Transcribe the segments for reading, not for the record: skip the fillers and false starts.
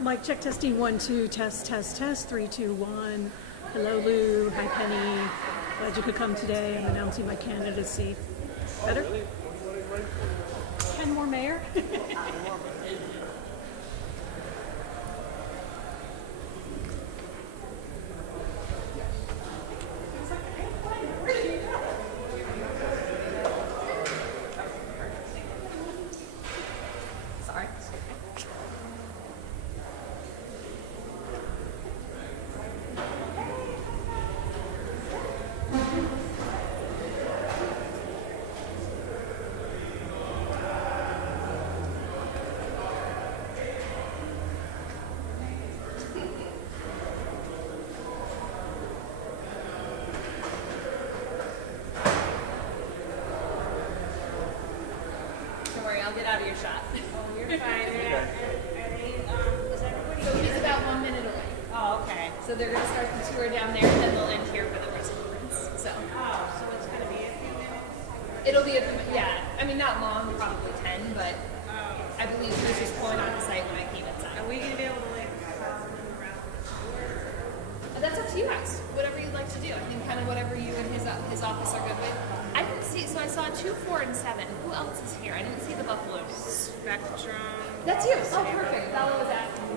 Mic check, testing 1 2, test 3 2 1. Hello Lou, hi Penny. Glad you could come today. I'm announcing my candidacy. Better? 10 more mayor? I'll get out of your shot. Oh, you're fine. Is everybody So he's about 1 minute away. Oh, okay. So they're going to start the tour down there, and then they'll end here for the press conference. So So it's going to be a few minutes? it'll be I mean, not long, probably 10, but I believe he was just pulling on the site when I came inside. Are we going to be able to follow him around? That's up to you guys. Whatever you'd like to do. I think kind of whatever you and his office are good with. I didn't see. So I saw 2, 4, and 7. Who else is here? I didn't see the Buffaloes. Spectrum. That's you. Oh, perfect. Bella was asking.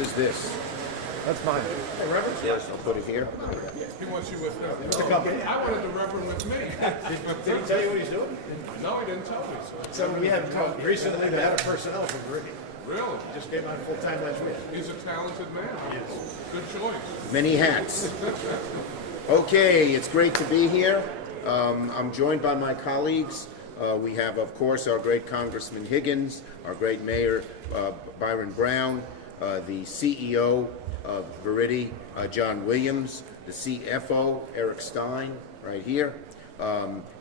is this? That's mine. Yes, I'll put it here. He wants you with him. I wanted the Reverend with me. Did he tell you what he's doing? No, he didn't tell me. So we have talked recently, the head of personnel from Viridi. Really? Just came on full-time last week. He's a talented man. Yes. Good choice. Many hats. Okay, it's great to be here. I'm joined by my colleagues. We have, of course, our great Congressman Higgins, our great Mayor Byron Brown, the CEO of Viridi, John Williams, the CFO, Eric Stein, right here,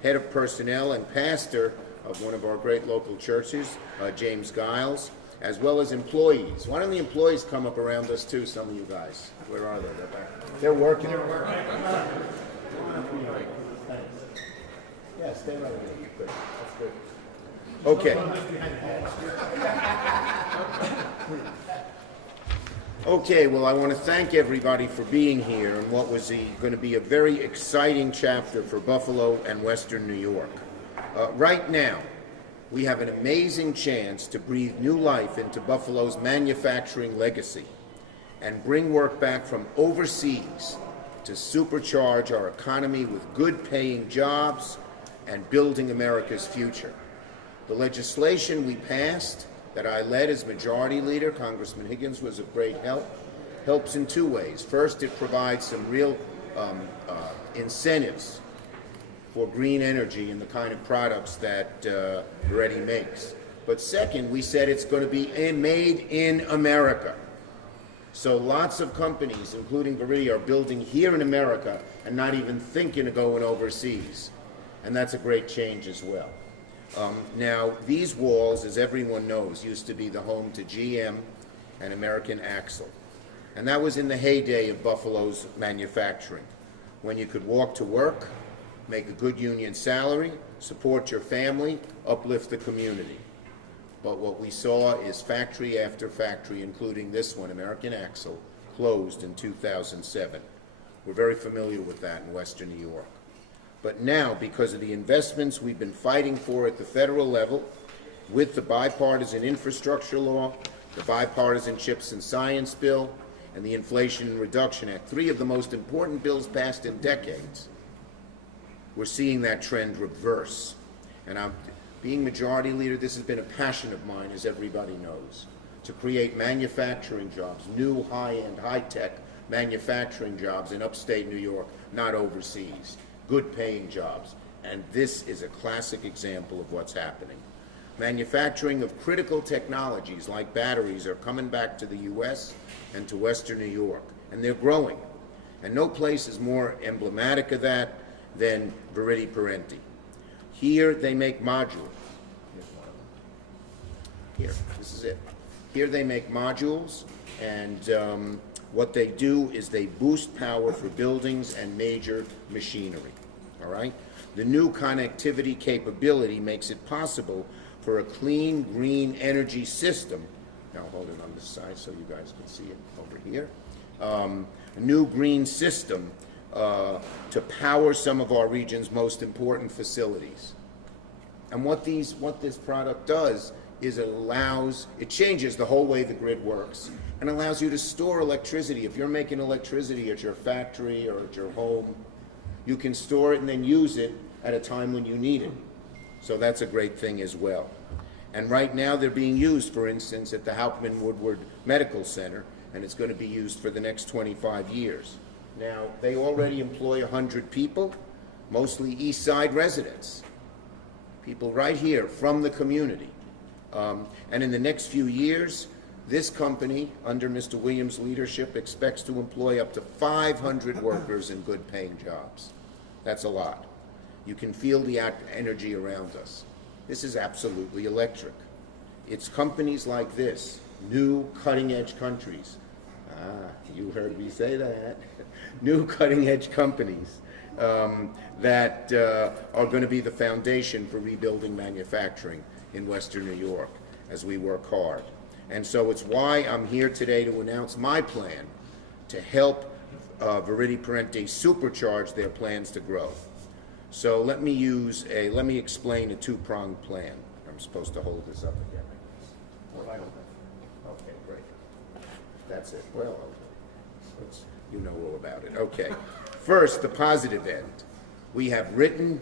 head of personnel and pastor of one of our great local churches, James Giles, as well as employees. Why don't the employees come up around us too, some of you guys? Where are they? They're back. They're working. Yeah, stay right there. Good. That's good. Okay. Okay, well, I want to thank everybody for being here in what was going to be a very exciting chapter for Buffalo and Western New York. Right now, we have an amazing chance to breathe new life into Buffalo's manufacturing legacy and bring work back from overseas to supercharge our economy with good-paying jobs and building America's future. The legislation we passed that I led as Majority Leader, Congressman Higgins was of great help, helps in two ways. First, it provides some real incentives for green energy and the kind of products that Viridi makes. But second, we said it's going to be made in America. So lots of companies, including Viridi, are building here in America and not even thinking of going overseas. And that's a great change as well. Now, these walls, as everyone knows, used to be the home to GM and American Axle. And that was in the heyday of Buffalo's manufacturing, when you could walk to work, make a good union salary, support your family, uplift the community. But what we saw is factory after factory, including this one, American Axle, closed in 2007. We're very familiar with that in Western New York. But now, because of the investments we've been fighting for at the federal level, with the bipartisan infrastructure law, the bipartisan CHIPS and Science bill, and the Inflation Reduction Act, three of the most important bills passed in decades, we're seeing that trend reverse. And being Majority Leader, this has been a passion of mine, as everybody knows, to create manufacturing jobs, new high-end, high-tech manufacturing jobs in upstate New York, not overseas. Good-paying jobs. And this is a classic example of what's happening. Manufacturing of critical technologies like batteries are coming back to the U.S. and to Western New York, and they're growing. And no place is more emblematic of that than Viridi Parente. Here they make modules. Here, this is it. Here they make modules, and what they do is they boost power for buildings and major machinery, all right? The new connectivity capability makes it possible for a clean, green energy system. Now hold it on this side so you guys can see it over here. A new green system to power some of our region's most important facilities. And what this product does is it changes the whole way the grid works and allows you to store electricity. If you're making electricity at your factory or at your home, you can store it and then use it at a time when you need it. So that's a great thing as well. And right now they're being used, for instance, at the Hauptmann Woodward Medical Center, and it's going to be used for the next 25 years. Now, they already employ 100 people, mostly East Side residents, people right here from the community. And in the next few years, this company, under Mr. Williams' leadership, expects to employ up to 500 workers in good-paying jobs. That's a lot. You can feel the energy around us. This is absolutely electric. It's companies like this, new cutting-edge countries. You heard me say that. New cutting-edge companies that are going to be the foundation for rebuilding manufacturing in Western New York as we work hard. And so it's why I'm here today to announce my plan to help Viridi Parente supercharge their plans to grow. So let me explain a two-pronged plan. I'm supposed to hold this up again. Okay, great. That's it. Well, you know all about it. Okay. First, the positive end. We have written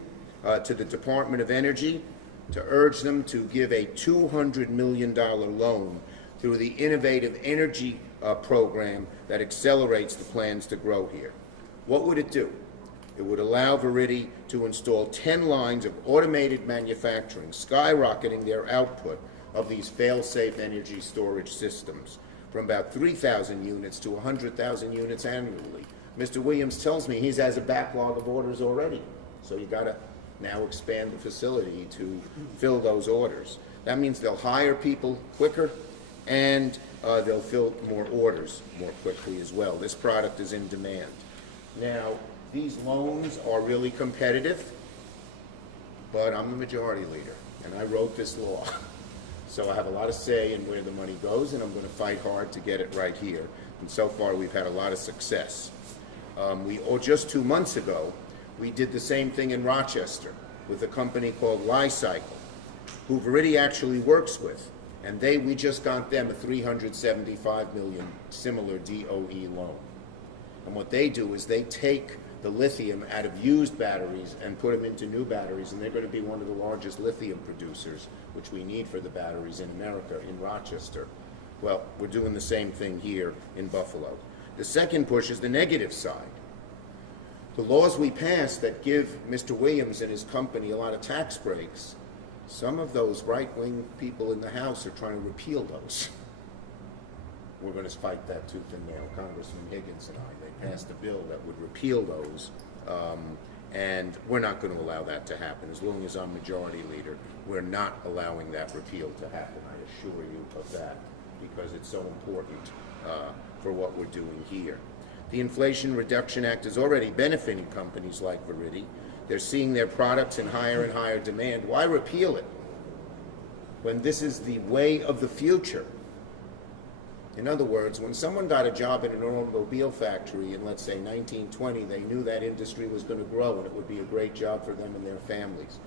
to the Department of Energy to urge them to give a $200 million loan through the Innovative Energy program that accelerates the plans to grow here. What would it do? It would allow Viridi to install 10 lines of automated manufacturing, skyrocketing their output of these fail-safe energy storage systems from about 3,000 units to 100,000 units annually. Mr. Williams tells me he has a backlog of orders already, so you got to now expand the facility to fill those orders. That means they'll hire people quicker, and they'll fill more orders more quickly as well. This product is in demand. Now, these loans are really competitive, but I'm the majority leader, and I wrote this law. So I have a lot of say in where the money goes, and I'm going to fight hard to get it right here. And so far, we've had a lot of success. Just 2 months ago, we did the same thing in Rochester with a company called Li-Cycle, who Viridi actually works with. And we just got them a $375 million similar DOE loan. And what they do is they take the lithium out of used batteries and put them into new batteries, and they're going to be one of the largest lithium producers, which we need for the batteries in America, in Rochester. Well, we're doing the same thing here in Buffalo. The second push is the negative side. The laws we pass that give Mr. Williams and his company a lot of tax breaks, some of those right-wing people in the House are trying to repeal those. We're going to fight that tooth and nail. Congressman Higgins and I, they passed a bill that would repeal those, and we're not going to allow that to happen. As long as I'm majority leader, we're not allowing that repeal to happen. I assure you of that, because it's so important for what we're doing here. The Inflation Reduction Act is already benefiting companies like Viridi. They're seeing their products in higher and higher demand. Why repeal it when this is the way of the future? In other words, when someone got a job in an automobile factory in, let's say, 1920, they knew that industry was going to grow and it would be a great job for them and their families.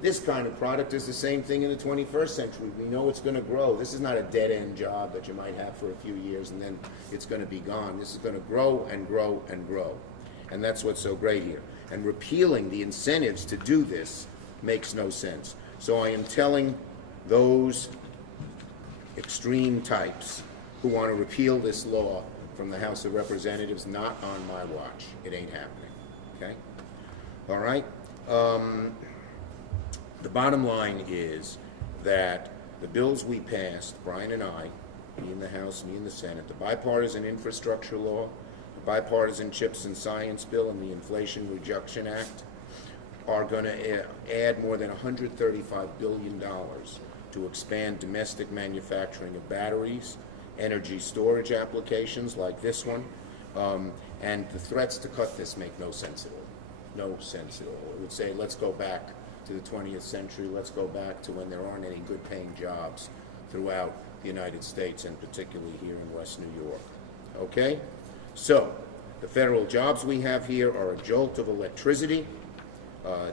This kind of product is the same thing in the 21st century. We know it's going to grow. This is not a dead-end job that you might have for a few years and then it's going to be gone. This is going to grow and grow and grow. And that's what's so great here. And repealing the incentives to do this makes no sense. So I am telling those extreme types who want to repeal this law from the House of Representatives, not on my watch. It ain't happening. Okay? All right? The bottom line is that the bills we passed, Brian and I, me in the House, me in the Senate, the bipartisan infrastructure law, the bipartisan CHIPS and Science bill, and the Inflation Reduction Act are going to add more than $135 billion to expand domestic manufacturing of batteries, energy storage applications like this one, and the threats to cut this make no sense at all. No sense at all. It would say, let's go back to the 20th century, let's go back to when there aren't any good paying jobs throughout the United States, and particularly here in West New York. Okay? So, the federal jobs we have here are a jolt of electricity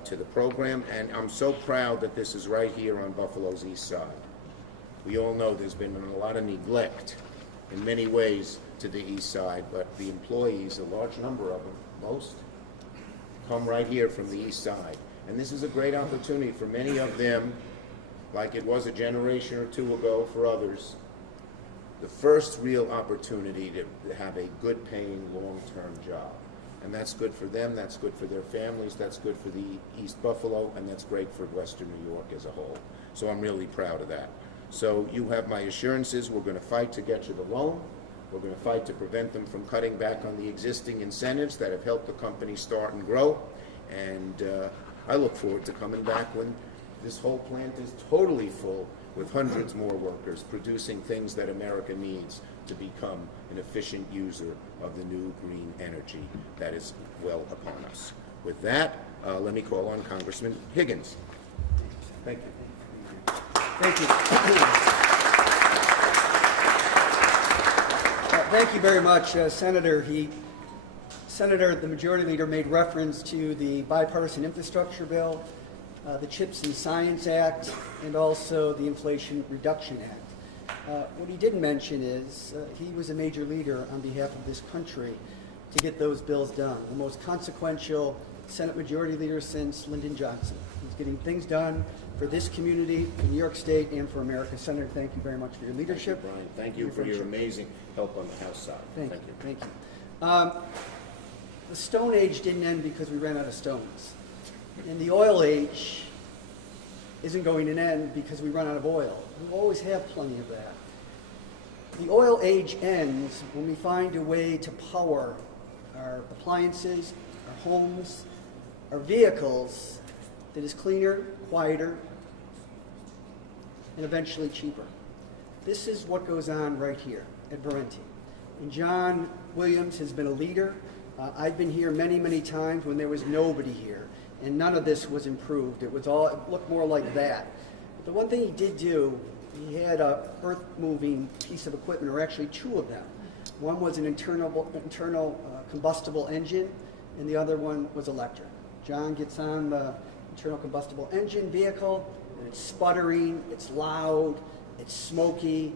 to the program, and I'm so proud that this is right here on Buffalo's east side. We all know there's been a lot of neglect in many ways to the east side, but the employees, a large number of them, most, come right here from the east side. And this is a great opportunity for many of them, like it was a generation or two ago for others, the first real opportunity to have a good paying long-term job. And that's good for them, that's good for their families, that's good for the East Buffalo, and that's great for Western New York as a whole. So I'm really proud of that. So you have my assurances. We're going to fight to get you the loan. We're going to fight to prevent them from cutting back on the existing incentives that have helped the company start and grow. And I look forward to coming back when this whole plant is totally full with hundreds more workers producing things that America needs to become an efficient user of the new green energy that is well upon us. With that, let me call on Congressman Higgins. Thank you. Thank you. Thank you very much, Senator. Senator, the Majority Leader, made reference to the bipartisan infrastructure bill, the CHIPS and Science Act, and also the Inflation Reduction Act. What he didn't mention is he was a major leader on behalf of this country to get those bills done. The most consequential Senate Majority Leader since Lyndon Johnson. He's getting things done for this community, for New York State, and for America. Senator, thank you very much for your leadership. Brian, thank you for your amazing help on the House side. Thank you. Thank you. The Stone Age didn't end because we ran out of stones. And the oil age isn't going to end because we run out of oil. We always have plenty of that. The oil age ends when we find a way to power our appliances, our homes, our vehicles that is cleaner, quieter, and eventually cheaper. This is what goes on right here at Parente. And John Williams has been a leader. I've been here many, many times when there was nobody here, and none of this was improved. It looked more like that. But the one thing he did do, he had a earth-moving piece of equipment, or actually two of them. One was an internal combustible engine, and the other one was electric. John gets on the internal combustible engine vehicle, and it's sputtering, it's loud, it's smoky,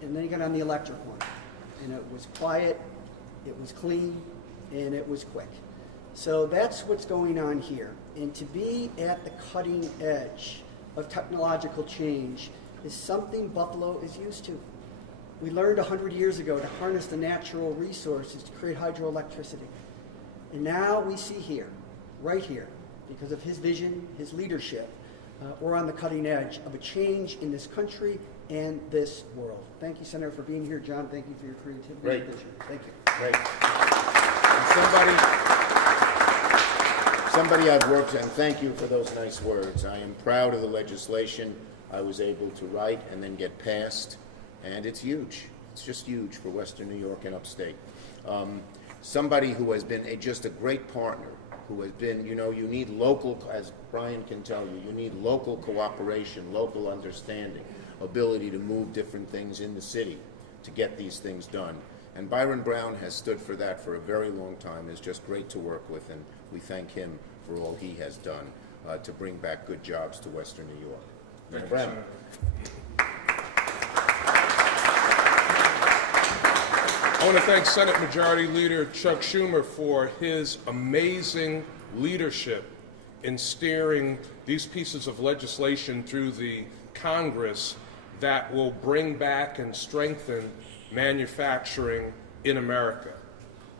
and then he got on the electric one, and it was quiet, it was clean, and it was quick. So that's what's going on here. And to be at the cutting edge of technological change is something Buffalo is used to. We learned 100 years ago to harness the natural resources to create hydroelectricity. And now we see here, right here, because of his vision, his leadership, we're on the cutting edge of a change in this country and this world. Thank you, Senator, for being here. John, thank you for your creativity. Great. and vision. Thank you. Great. And somebody I've worked, and thank you for those nice words. I am proud of the legislation I was able to write and then get passed, and it's huge. It's just huge for Western New York and upstate. Somebody who has been just a great partner, who has been, you need local, as Brian can tell you, you need local cooperation, local understanding, ability to move different things in the city to get these things done. And Byron Brown has stood for that for a very long time. It's just great to work with, and we thank him for all he has done to bring back good jobs to Western New York. Thank you, Brown. Senator. I want to thank Senate Majority Leader Chuck Schumer for his amazing leadership in steering these pieces of legislation through the Congress that will bring back and strengthen manufacturing in America,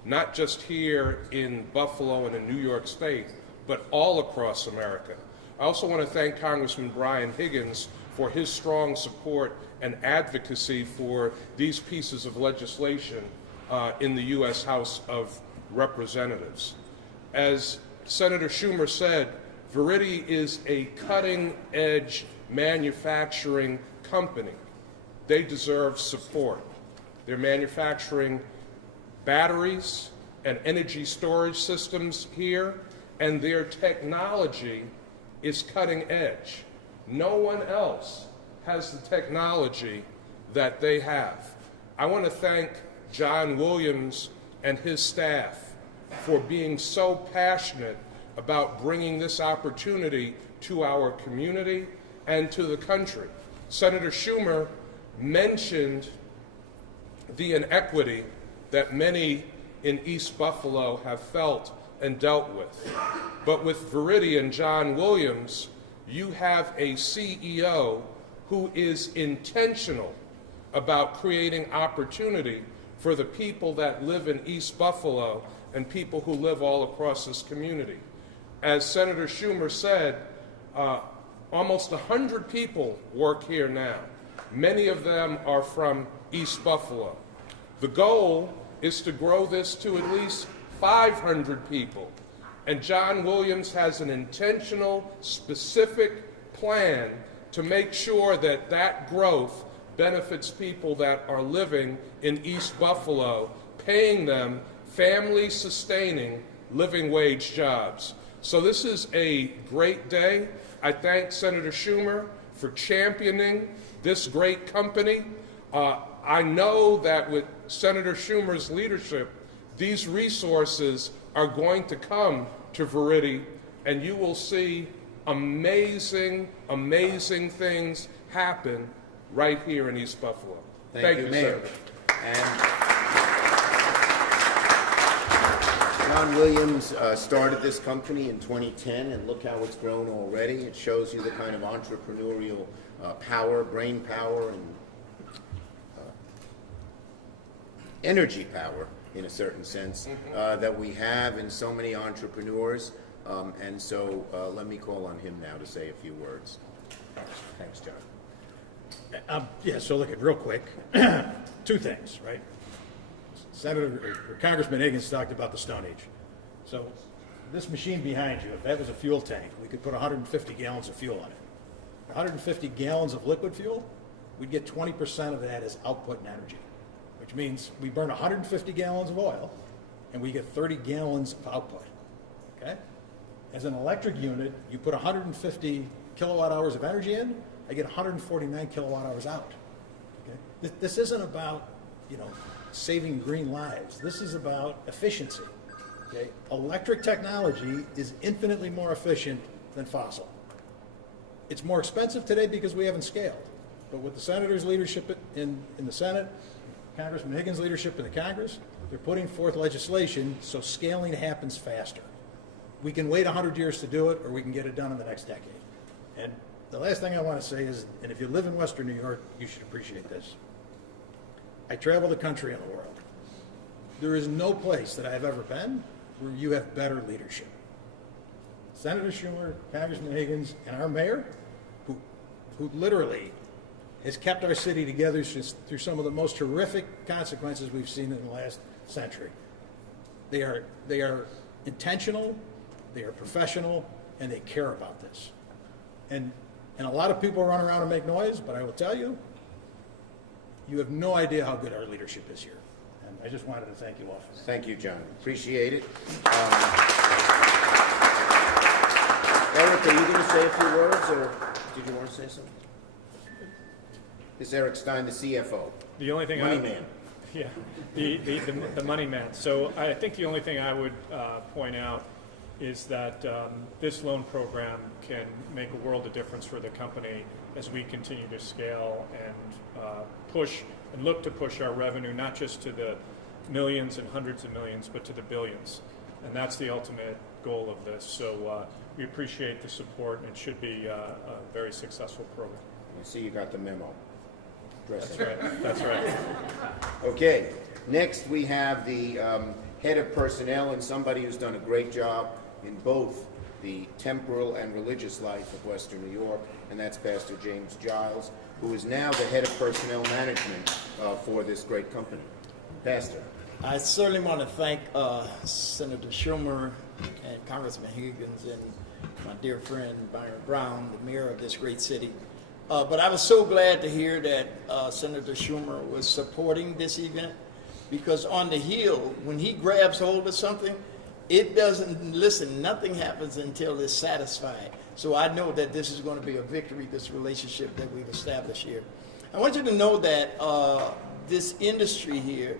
not just here in Buffalo and in New York State, but all across America. I also want to thank Congressman Brian Higgins for his strong support and advocacy for these pieces of legislation in the U.S. House of Representatives. As Senator Schumer said, Viridi is a cutting-edge manufacturing company. They deserve support. They're manufacturing batteries and energy storage systems here, and their technology is cutting edge. No one else has the technology that they have. I want to thank John Williams and his staff for being so passionate about bringing this opportunity to our community and to the country. Senator Schumer mentioned the inequity that many in East Buffalo have felt and dealt with. But with Viridi and John Williams, you have a CEO who is intentional about creating opportunity for the people that live in East Buffalo and people who live all across this community. As Senator Schumer said, almost 100 people work here now. Many of them are from East Buffalo. The goal is to grow this to at least 500 people. And John Williams has an intentional, specific plan to make sure that that growth benefits people that are living in East Buffalo, paying them family-sustaining living wage jobs. So this is a great day. I thank Senator Schumer for championing this great company. I know that with Senator Schumer's leadership, these resources are going to come to Viridi, and you will see amazing, amazing things happen right here in East Buffalo. Thank you, Mayor. sir. And John Williams started this company in 2010, and look how it's grown already. It shows you the kind of entrepreneurial power, brain power, and energy power, in a certain sense, that we have in so many entrepreneurs. And so let me call on him now to say a few words. Thanks, John. Yeah, so look at real quick, two things, right? Congressman Higgins talked about the Stone Age. So this machine behind you, if that was a fuel tank, we could put 150 gallons of fuel on it. 150 gallons of liquid fuel, we'd get 20% of that as output in energy, which means we burn 150 gallons of oil and we get 30 gallons of output, okay? As an electric unit, you put 150 kilowatt hours of energy in, I get 149 kilowatt hours out. Okay? This isn't about, saving green lives. This is about efficiency. Okay? Electric technology is infinitely more efficient than fossil. It's more expensive today because we haven't scaled. But with the senator's leadership in the Senate, Congressman Higgins' leadership in the Congress, they're putting forth legislation so scaling happens faster. We can wait 100 years to do it, or we can get it done in the next decade. And the last thing I want to say is, and if you live in Western New York, you should appreciate this. I travel the country and the world. There is no place that I've ever been where you have better leadership. Senator Schumer, Congressman Higgins, and our mayor, who literally has kept our city together through some of the most horrific consequences we've seen in the last century. They are intentional, they are professional, and they care about this. And a lot of people run around and make noise, but I will tell you, you have no idea how good our leadership is here. And I just wanted to thank you all for that. Thank you, John. Appreciate it. Eric, are you going to say a few words, or did you want to say something? This is Eric Stein, the CFO. The only thing Money man. Yeah, the money man. So I think the only thing I would point out is that this loan program can make a world of difference for the company as we continue to scale and push and look to push our revenue not just to the millions and hundreds of millions, but to the billions. And that's the ultimate goal of this. So we appreciate the support, and it should be a very successful program. I see you got the memo. That's right. That's right. Okay, next we have the head of personnel, and somebody who's done a great job in both the temporal and religious life of Western New York, and that's Pastor James Giles, who is now the head of personnel management for this great company. Pastor. I certainly want to thank Senator Schumer and Congressman Higgins and my dear friend Byron Brown, the mayor of this great city. But I was so glad to hear that Senator Schumer was supporting this event, because on the Hill, when he grabs hold of something, it doesn't, listen, nothing happens until it's satisfied. So I know that this is going to be a victory, this relationship that we've established here. I want you to know that this industry here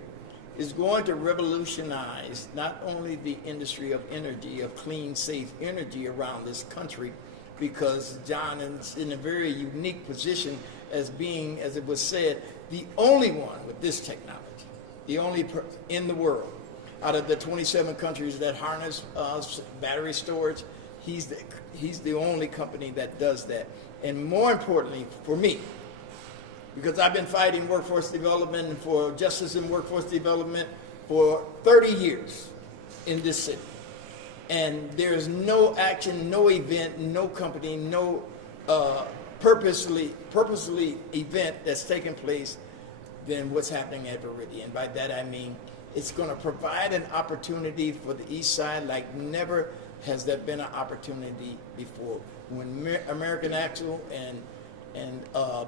is going to revolutionize not only the industry of energy, of clean, safe energy around this country, because John is in a very unique position as being, as it was said, the only one with this technology, the only in the world. Out of the 27 countries that harness battery storage, he's the only company that does that. And more importantly, for me, because I've been fighting workforce development and for justice in workforce development for 30 years in this city. And there's no action, no event, no company, no purposely event that's taken place than what's happening at Viridi. And by that I mean it's going to provide an opportunity for the East Side like never has there been an opportunity before. When American Axle and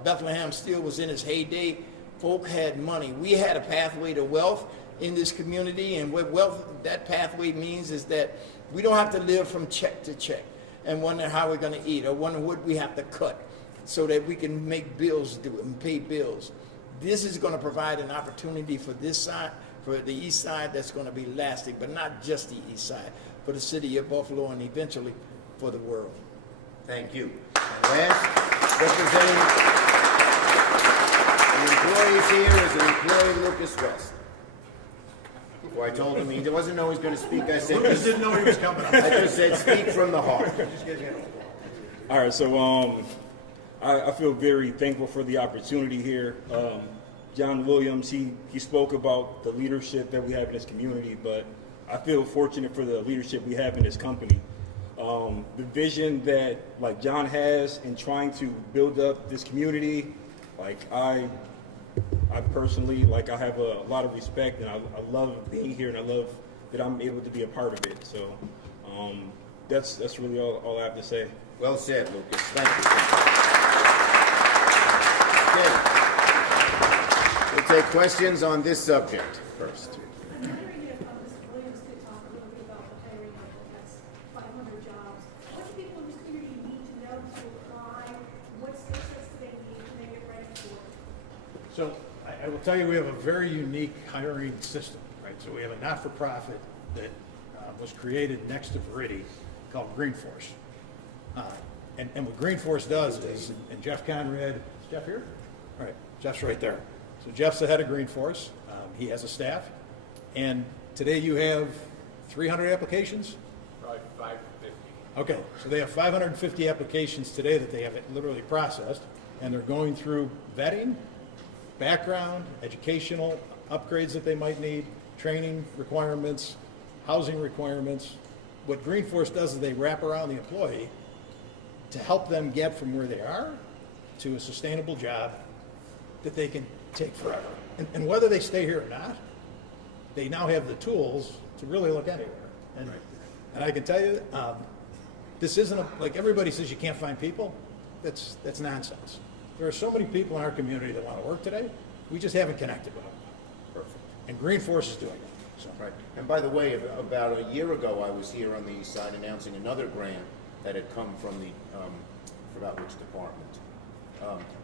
Bethlehem Steel was in its heyday, folk had money. We had a pathway to wealth in this community, and what wealth, that pathway means is that we don't have to live from check to check and wonder how we're going to eat or wonder what we have to cut so that we can make bills do it and pay bills. This is going to provide an opportunity for this side, for the East Side, that's going to be lasting, but not just the East Side, for the city of Buffalo and eventually for the world. Thank you. And last, representing The employees here is an employee, Lucas West. Well, I told him he wasn't know he was going to speak. I said, Lucas didn't know he was coming up. I just said, speak from the heart. All right, so I feel very thankful for the opportunity here. John Williams, he spoke about the leadership that we have in this community, but I feel fortunate for the leadership we have in this company. The vision that like John has in trying to build up this community, like I personally, like I have a lot of respect, and I love being here, and I love that I'm able to be a part of it. So that's really all I have to say. Well said, Lucas. Thank you. Okay. We'll take questions on this subject first. I'm wondering if Mr. Williams could talk a little bit about the hiring of the next 500 jobs. What do people in this community need to know to apply? What skill sets do they need to make it ready for? So I will tell you, we have a very unique hiring system, right? So we have a not-for-profit that was created next to Viridi called Green Force. And what Green Force does is, and Jeff Conrad, is Jeff here? All right, Jeff's right there. So Jeff's the head of Green Force. He has a staff. And today you have 300 applications? Probably 550. Okay, so they have 550 applications today that they have literally processed, and they're going through vetting, background, educational upgrades that they might need, training requirements, housing requirements. What Green Force does is they wrap around the employee to help them get from where they are to a sustainable job that they can take forever. And whether they stay here or not, they now have the tools to really look anywhere. And I can tell you, this isn't like everybody says you can't find people. That's nonsense. There are so many people in our community that want to work today. We just haven't connected with them. Perfect. And Green Force is doing it. So. Right. And by the way, about a year ago, I was here on the east side announcing another grant that had come from the, I forgot which department,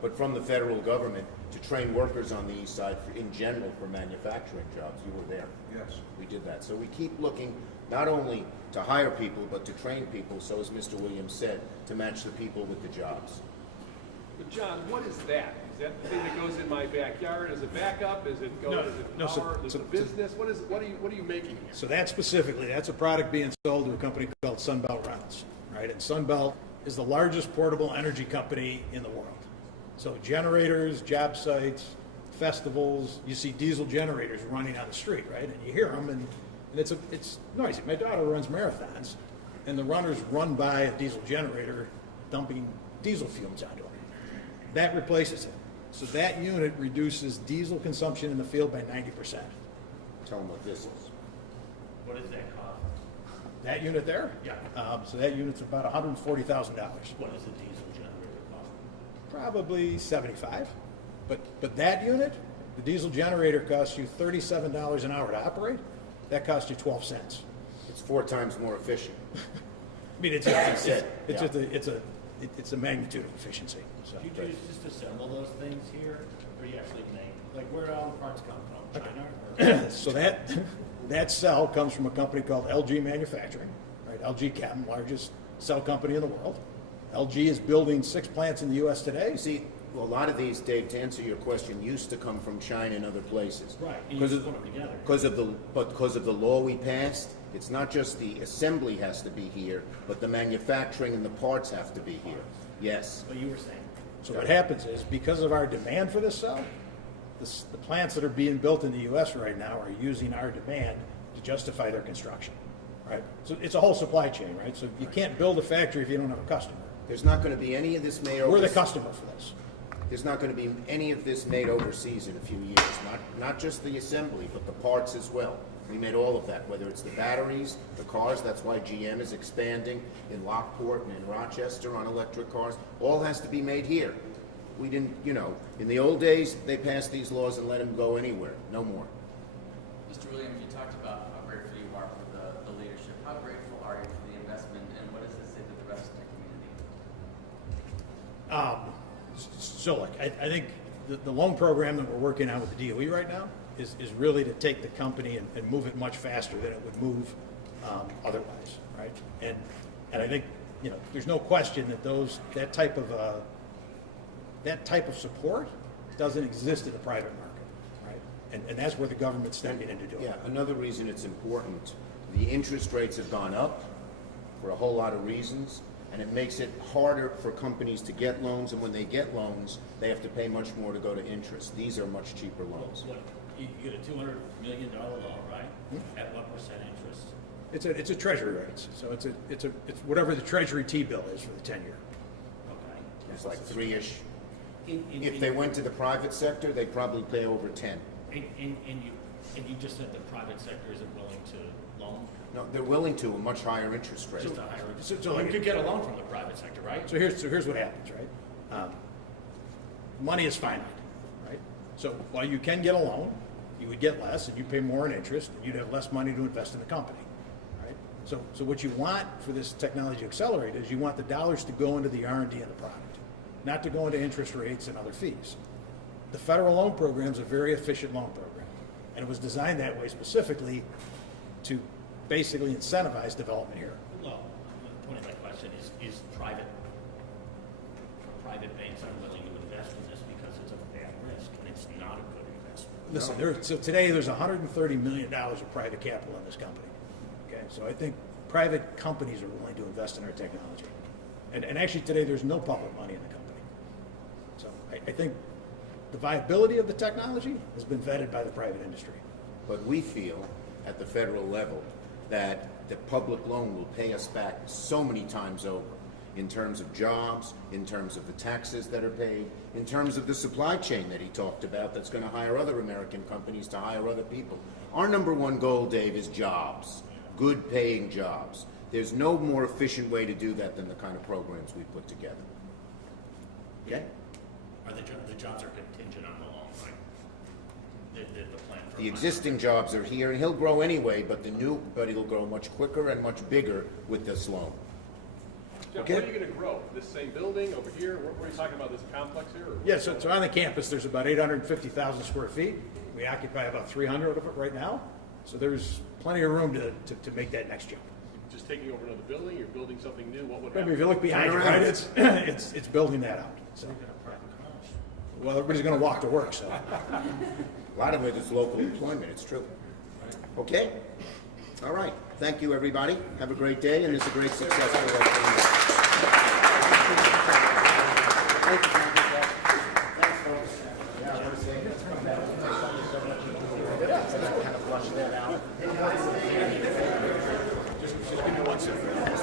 but from the federal government to train workers on the east side in general for manufacturing jobs. You were there. Yes. We did that. So we keep looking not only to hire people, but to train people, so as Mr. Williams said, to match the people with the jobs. But John, what is that? Is that the thing that goes in my backyard? Is it backup? Is it No, is it no, power? Is it business? What are you making here? So that specifically, that's a product being sold to a company called Sunbelt Rentals, right? And Sunbelt is the largest portable energy company in the world. So generators, job sites, festivals, you see diesel generators running on the street, right? And you hear them, and it's noisy. My daughter runs marathons, and the runners run by a diesel generator dumping diesel fumes onto it. That replaces it. So that unit reduces diesel consumption in the field by 90%. Tell them what this is. What does that cost? That unit there? Yeah. So that unit's about $140,000. What does a diesel generator cost? Probably 75. But that unit, the diesel generator costs you $37 an hour to operate. That costs you 12 cents. It's 4 times more efficient. I mean, it's a magnitude of efficiency. So. Do you just assemble those things here, or do you actually make? Like, where do all the parts come from? China? Or? So that cell comes from a company called LG Manufacturing, right? LG Chem, largest cell company in the world. LG is building 6 plants in the U.S. today. You see, well, a lot of these, Dave, to answer your question, used to come from China and other places. Right, and you just put them together. Because of the law we passed, it's not just the assembly has to be here, but the manufacturing and the parts have to be here. Yes. What you were saying. So what happens is, because of our demand for this cell, the plants that are being built in the U.S. right now are using our demand to justify their construction, right? So it's a whole supply chain, right? So you can't build a factory if you don't have a customer. There's not going to be any of this made overseas. We're the customer for this. There's not going to be any of this made overseas in a few years. Not just the assembly, but the parts as well. We made all of that, whether it's the batteries, the cars. That's why GM is expanding in Lockport and in Rochester on electric cars. All has to be made here. We didn't, in the old days, they passed these laws and let them go anywhere. No more. Mr. Williams, you talked about how grateful you are for the leadership. How grateful are you for the investment, and what does this say to the rest of the community? I think the loan program that we're working on with the DOE right now is really to take the company and move it much faster than it would move otherwise, right? And I think there's no question that that type of support doesn't exist in the private market, right? And that's where the government's stepping in to do it. Yeah, another reason it's important, the interest rates have gone up for a whole lot of reasons, and it makes it harder for companies to get loans, and when they get loans, they have to pay much more to go to interest. These are much cheaper loans. What, you get a $200 million loan, right? At what percent interest? It's a treasury rates, so it's whatever the treasury T-bill is for the 10-year. Okay. It's like 3-ish. If they went to the private sector, they'd probably pay over 10. And you just said the private sector isn't willing to loan? No, they're willing to a much higher interest rate. Just a higher interest. So You like- could get a loan from the private sector, right? So here's what happens, right? Money is finite, right? So while you can get a loan, you would get less, and you pay more in interest, and you'd have less money to invest in the company, right? So what you want for this technology accelerator is you want the dollars to go into the R&D and the product, not to go into interest rates and other fees. The federal loan program is a very efficient loan program, and it was designed that way specifically to basically incentivize development here. Well, the point of my question is private banks unwilling to invest in this because it's a bad risk and it's not a good investment. Listen, so today there's $130 million of private capital in this company. Okay, so I think private companies are willing to invest in our technology. And actually today there's no public money in the company. So I think the viability of the technology has been vetted by the private industry. But we feel at the federal level that the public loan will pay us back so many times over in terms of jobs, in terms of the taxes that are paid, in terms of the supply chain that he talked about that's going to hire other American companies to hire other people. Our number one goal, Dave, is jobs, good paying jobs. There's no more efficient way to do that than the kind of programs we put together. Okay? Are the jobs are contingent on the loan, right? The plan for The existing jobs are here, and he'll grow anyway, but he'll grow much quicker and much bigger with this loan. Jeff, Okay. where are you going to grow? This same building over here? Where are you talking about, this complex here? or- Yeah, so on the campus there's about 850,000 square feet. We occupy about 300 of it right now. So there's plenty of room to make that next jump. Just taking over another building, you're building something new, what would Maybe happen? if you look behind you, Turn around. right, it's building that out. So, well, everybody's going to walk to work, so. A lot of it is local employment, it's true. Okay? All right. Thank you, everybody. Have a great day, and it's a great success for us. Thank you, thanks, folks. Just give me one second.